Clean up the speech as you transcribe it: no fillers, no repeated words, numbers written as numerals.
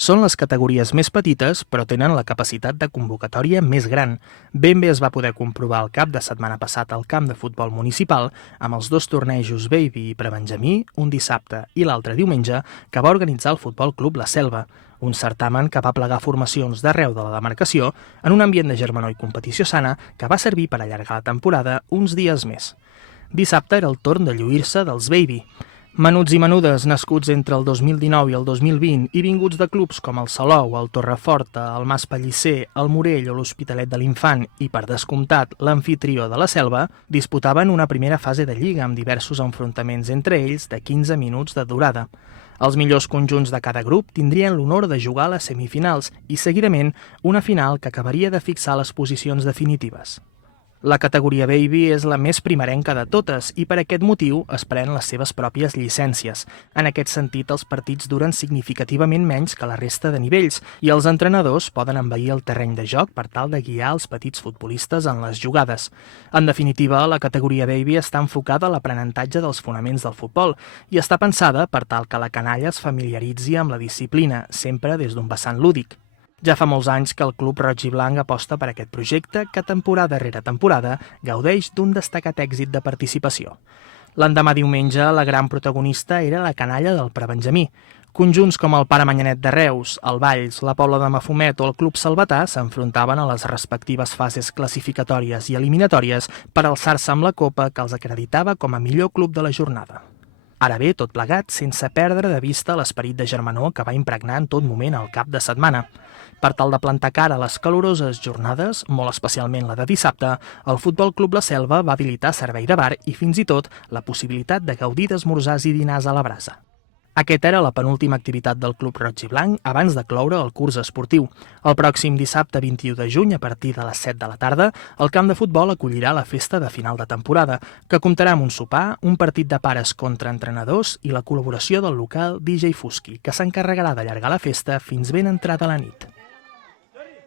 Són les categories més petites, però tenen la capacitat de convocatòria més gran. Ben bé es va poder comprovar el cap de setmana passat al camp de futbol municipal amb els dos tornejos Baby i Prebenjamí, un dissabte i l'altre diumenge, que va organitzar el Futbol Club La Selva, un certamen que va plegar formacions d'arreu de la demarcació en un ambient de germanor i competició sana que va servir per allargar la temporada uns dies més. Dissabte era el torn de lluir-se dels Baby. Menuts i menudes nascuts entre el 2019 i el 2020 i vinguts de clubs com el Salou, el Torreforta, el Mas Pellicer, el Morell o l'Hospitalet de l'Infant i, per descomptat, l'amfitrió de la Selva, disputaven una primera fase de lliga amb diversos enfrontaments entre ells de 15 minuts de durada. Els millors conjunts de cada grup tindrien l'honor de jugar a les semifinals i, seguidament, una final que acabaria de fixar les posicions definitives. La categoria Baby és la més primerenca de totes i per aquest motiu es pren les seves pròpies llicències. En aquest sentit, els partits duren significativament menys que la resta de nivells i els entrenadors poden envair el terreny de joc per tal de guiar els petits futbolistes en les jugades. En definitiva, la categoria Baby està enfocada a l'aprenentatge dels fonaments del futbol i està pensada per tal que la canalla es familiaritzi amb la disciplina, sempre des d'un vessant lúdic. Ja fa molts anys que el Club Roig i Blanc aposta per aquest projecte que temporada rere temporada gaudeix d'un destacat èxit de participació. L'endemà diumenge, la gran protagonista era la canalla del Prebenjamí. Conjunts com el Pare Manyanet de Reus, el Valls, la Pobla de Mafumet o el Club Salvatà s'enfrontaven a les respectives fases classificatòries i eliminatòries per alçar-se amb la copa que els acreditava com a millor club de la jornada. Ara bé, tot plegat, sense perdre de vista l'esperit de germanor que va impregnar en tot moment el cap de setmana. Per tal de plantar cara a les caloroses jornades, molt especialment la de dissabte, el Futbol Club La Selva va habilitar servei de bar i fins i tot la possibilitat de gaudir d'esmorzars i dinars a la brasa. Aquesta era la penúltima activitat del Club Roig i Blanc abans de cloure el curs esportiu. El pròxim dissabte 21 de juny, a partir de les 7 de la tarda, el camp de futbol acollirà la festa de final de temporada, que comptarà amb un sopar, un partit de pares contra entrenadors i la col·laboració del local DJ Fusky, que s'encarregarà d'allargar la festa fins ben entrada la nit.